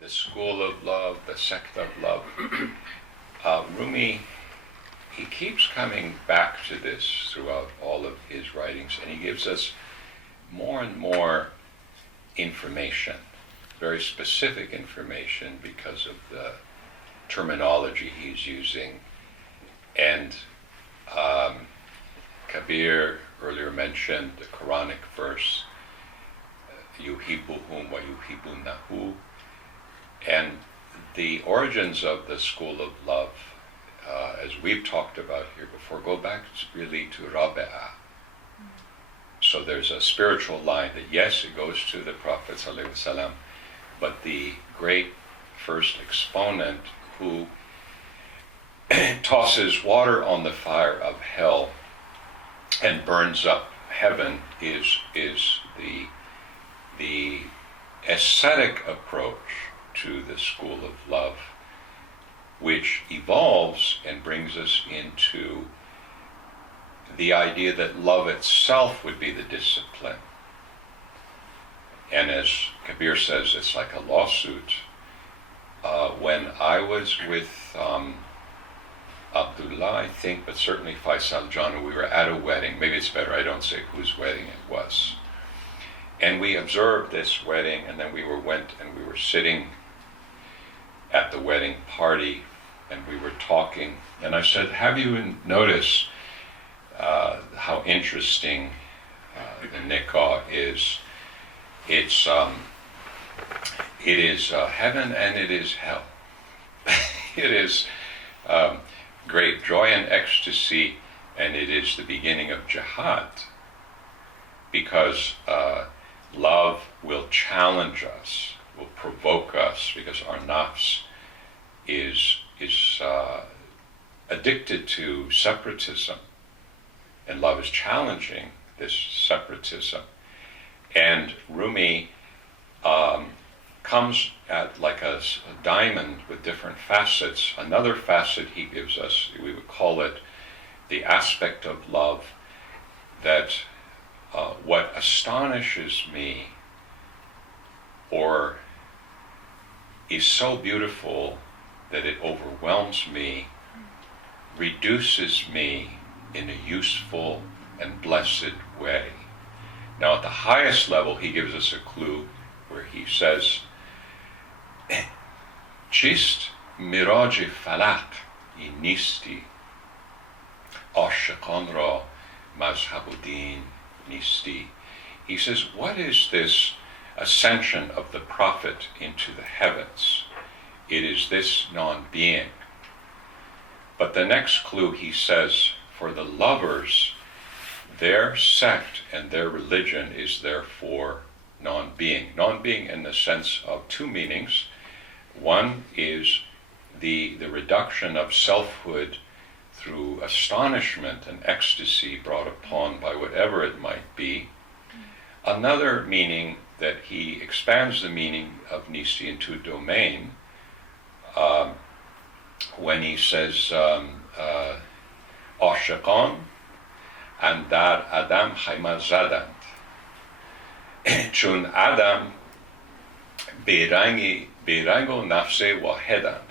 the school of love, the sect of love. Rumi, he keeps coming back to this throughout all of his writings, and he gives us more and more information, very specific information because of the terminology he's using. And Kabir earlier mentioned the Quranic verse, yuhibbuhum wa yuhibbunahu, and the origins of the school of love, as we've talked about here before, go back really to Rabi'ah. So there's a spiritual line that, yes, it goes to the Prophet ﷺ, but the great first exponent who tosses water on the fire of hell and burns up heaven is the ascetic approach to the school of love, which evolves and brings us into the idea that love itself would be the discipline. And as Kabir says, it's like a lawsuit. When I was with Abdul, I think, but certainly Faisal Janu, we were at a wedding. Maybe it's better I don't say whose wedding it was. And we observed this wedding, and then we were sitting at the wedding party, and we were talking. And I said, have you noticed how interesting the nikah is? It is heaven and it is hell. It is great joy and ecstasy, and it is the beginning of jihad, because love will challenge us, will provoke us, because our nafs is addicted to separatism, and love is challenging this separatism. And Rumi comes at like a diamond with different facets. Another facet he gives us, we would call it the aspect of love that what astonishes me or is so beautiful that it overwhelms me, reduces me in a useful and blessed way. Now at the highest level, he gives us a clue where he says, Chist miraj falak I nisti, ashiqan ra mazhabuddin nisti. He says, what is this ascension of the Prophet into the heavens? It is this non-being. But the next clue, he says, for the lovers, their sect and their religion is therefore non-being. Non-being in the sense of two meanings. One is the reduction of selfhood through astonishment and ecstasy brought upon by whatever it might be. Another meaning that he expands the meaning of Nisti into a domain when he says Ashiqan and Dar Adam Hayma Zadand. Chun Adam Berango Nafse Wahedand.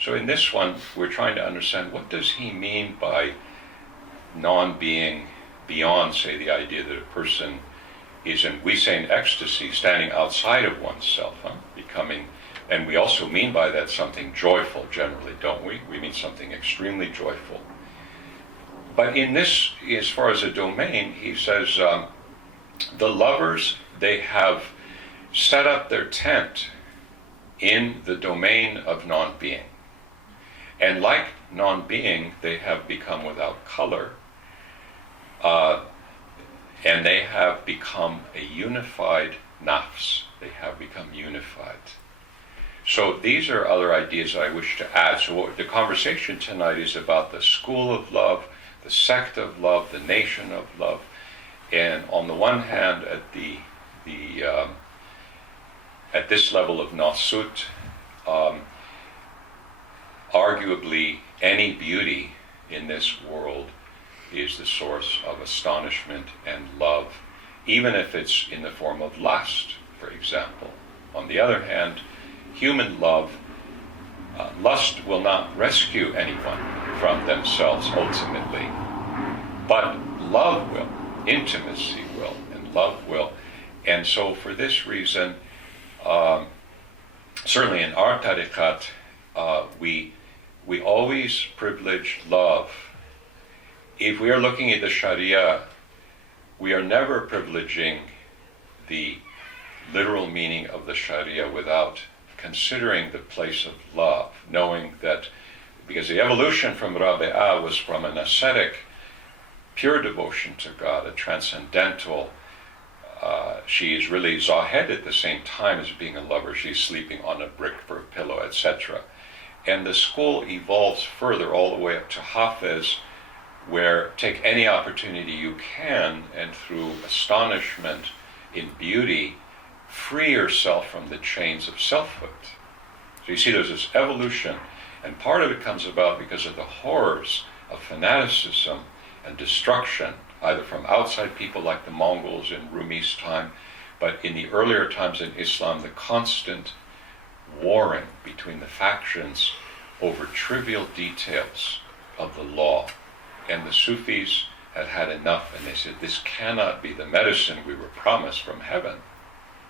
So in this one, we're trying to understand, what does he mean by non-being beyond, say, the idea that a person is we say in ecstasy, standing outside of oneself, becoming, and we also mean by that something joyful generally, don't we? We mean something extremely joyful. But in this, as far as a domain, he says, the lovers, they have set up their tent in the domain of non-being. And like non-being, they have become without color, and they have become a unified nafs. They have become unified. So these are other ideas I wish to add. So the conversation tonight is about the school of love, the sect of love, the nation of love. And on the one hand, at this level of nasut, arguably any beauty in this world is the source of astonishment and love, even if it's in the form of lust, for example. On the other hand, human love, lust will not rescue anyone from themselves ultimately, but love will, intimacy will, and love will. And so for this reason, certainly in our tariqat, we always privilege love. If we are looking at the Sharia, we are never privileging the literal meaning of the Sharia without considering the place of love, knowing that, because the evolution from Rabi'ah was from an ascetic, pure devotion to God, a transcendental, she is really Zahed at the same time as being a lover. She's sleeping on a brick for a pillow, etc. And the school evolves further all the way up to Hafiz, where take any opportunity you can, and through astonishment in beauty, free yourself from the chains of selfhood. So you see there's this evolution, and part of it comes about because of the horrors of fanaticism and destruction, either from outside people like the Mongols in Rumi's time, but in the earlier times in Islam, the constant warring between the factions over trivial details of the law. And the Sufis had had enough, and they said, this cannot be the medicine we were promised from heaven.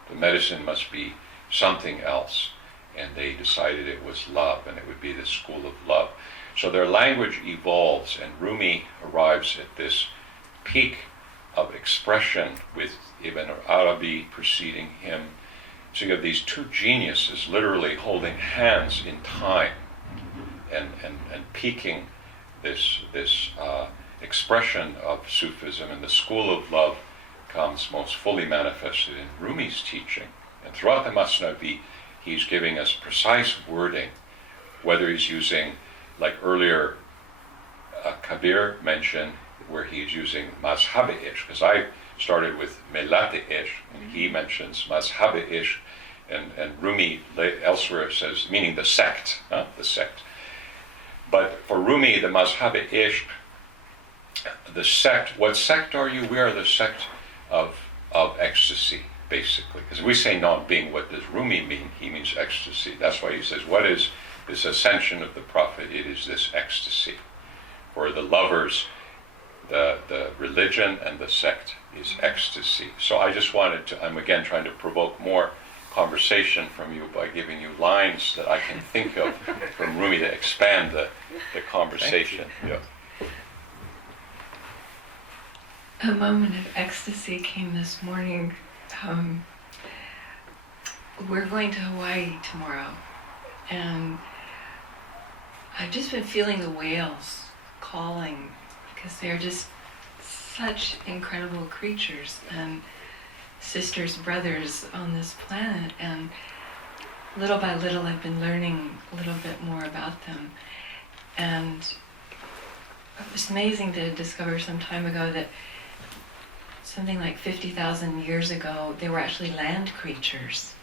The medicine must be something else. And they decided it was love, and it would be the school of love. So their language evolves, and Rumi arrives at this peak of expression with Ibn Arabi preceding him. So you have these two geniuses literally holding hands in time and peaking this expression of Sufism, and the school of love comes most fully manifested in Rumi's teaching. And throughout the Masnavi, he's giving us precise wording, whether he's using, like earlier Kabir mentioned, where he's using mazhab-e-ishq, because I started with millat-e-ishq, and he mentions mazhab-e-ishq, and Rumi elsewhere says, meaning the sect, the sect. But for Rumi, the mazhab-e-ishq, the sect, what sect are you? We are the sect of ecstasy, basically. Because we say non-being, what does Rumi mean? He means ecstasy. That's why he says, what is this ascension of the Prophet? It is this ecstasy. For the lovers, the religion and the sect is ecstasy. So I just wanted to, I'm again trying to provoke more conversation from you by giving you lines that I can think of from Rumi to expand the conversation. Yeah. A moment of ecstasy came this morning. We're going to Hawaii tomorrow, and I've just been feeling the whales calling, because they're just such incredible creatures and sisters, brothers on this planet, and little by little I've been learning a little bit more about them. And it was amazing to discover some time ago that something like 50,000 years ago they were actually land creatures,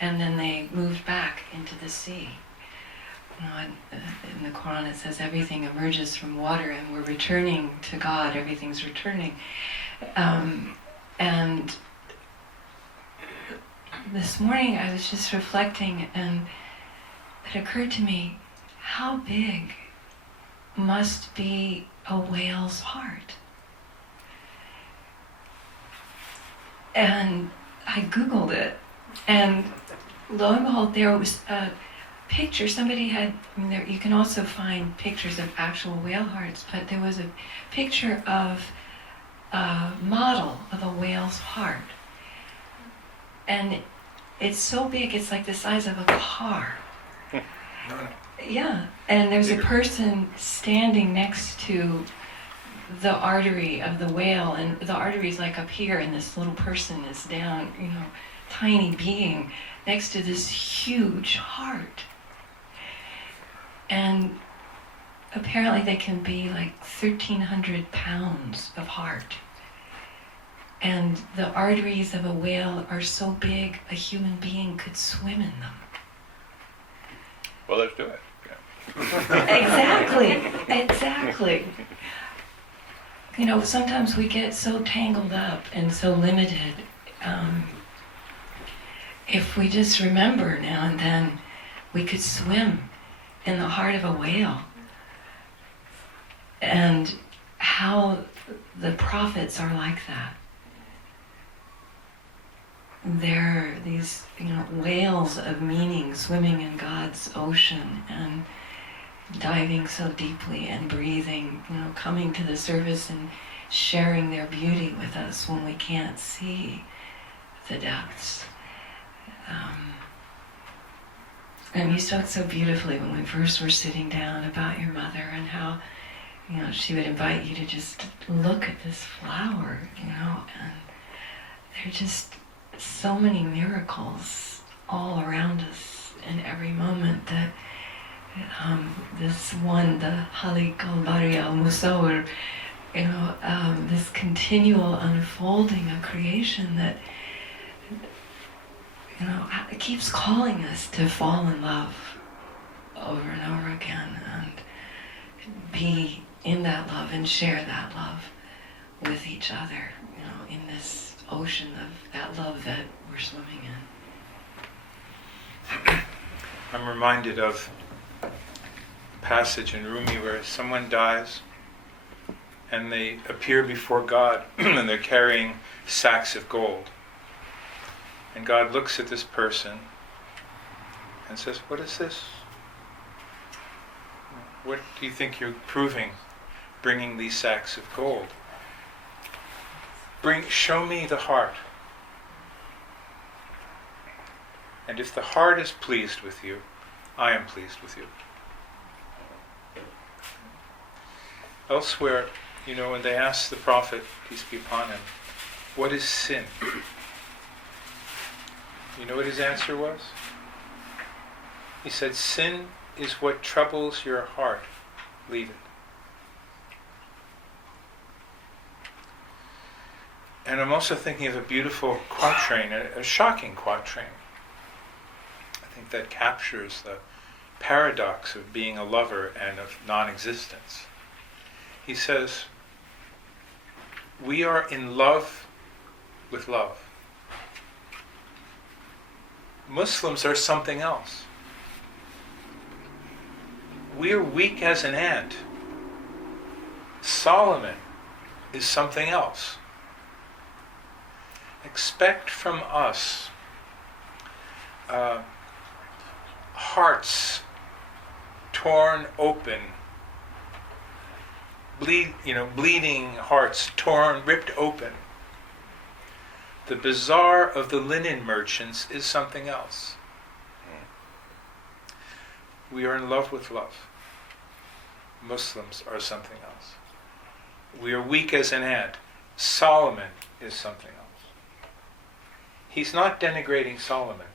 and then they moved back into the sea. You know, in the Quran it says everything emerges from water, and we're returning to God, everything's returning. And this morning I was just reflecting, and it occurred to me, how big must be a whale's heart? And I Googled it, and lo and behold, there was a picture. Somebody had, you can also find pictures of actual whale hearts, but there was a picture of a model of a whale's heart. And it's so big, it's like the size of a car. Yeah, and there's a person standing next to the artery of the whale, and the artery's like up here, and this little person is down, tiny being next to this huge heart. And apparently they can be like 1,300 pounds of heart. And the arteries of a whale are so big, a human being could swim in them. Well, let's do it. Yeah. Exactly. Sometimes we get so tangled up and so limited. if we just remember now and then, we could swim in the heart of a whale. And how the prophets are like that. They're these, whales of meaning swimming in God's ocean and diving so deeply and breathing, coming to the surface and sharing their beauty with us when we can't see the depths. And you spoke so beautifully when we first were sitting down about your mother and how, she would invite you to just look at this flower, and there are just so many miracles all around us in every moment that this one, the Halik al-Bari al-Musawwir, this continual unfolding of creation that, it keeps calling us to fall in love over and over again and be in that love and share that love with each other, in this ocean of that love that we're swimming in. I'm reminded of a passage in Rumi where someone dies and they appear before God and they're carrying sacks of gold. And God looks at this person and says, "What is this? What do you think you're proving, bringing these sacks of gold? Show me the heart. And if the heart is pleased with you, I am pleased with you." Elsewhere, when they asked the prophet, peace be upon him, what is sin? You know what his answer was? He said, "Sin is what troubles your heart. Leave it." And I'm also thinking of a beautiful quatrain, a shocking quatrain. I think that captures the paradox of being a lover and of non-existence. He says, "We are in love with love. Muslims are something else. We're weak as an ant. Solomon is something else. Expect from us hearts torn open, bleeding hearts ripped open. The bazaar of the linen merchants is something else. We are in love with love. Muslims are something else. We are weak as an ant. Solomon is something else." He's not denigrating Solomon,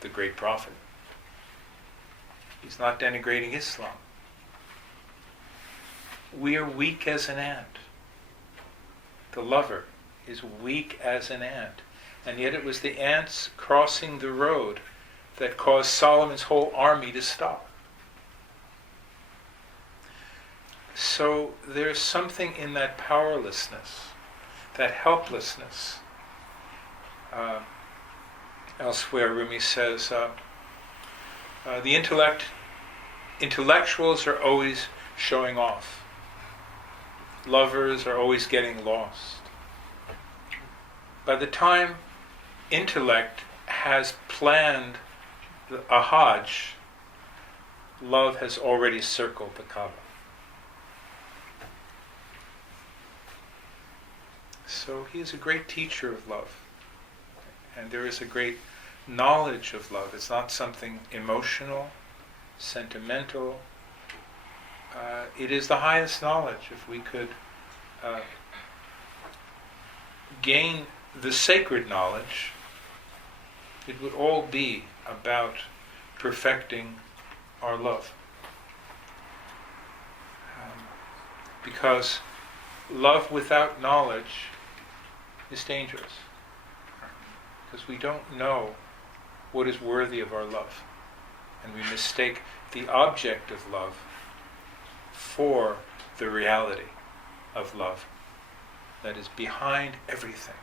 the great prophet. He's not denigrating Islam. We are weak as an ant. The lover is weak as an ant. And yet it was the ants crossing the road that caused Solomon's whole army to stop. So there's something in that powerlessness, that helplessness. Elsewhere, Rumi says, the intellectuals are always showing off. Lovers are always getting lost. By the time intellect has planned a Hajj, love has already circled the Kaaba. So he is a great teacher of love. And there is a great knowledge of love. It's not something emotional, sentimental. It is the highest knowledge. If we could gain the sacred knowledge, it would all be about perfecting our love. Because love without knowledge is dangerous. Because we don't know what is worthy of our love. And we mistake the object of love for the reality of love that is behind everything.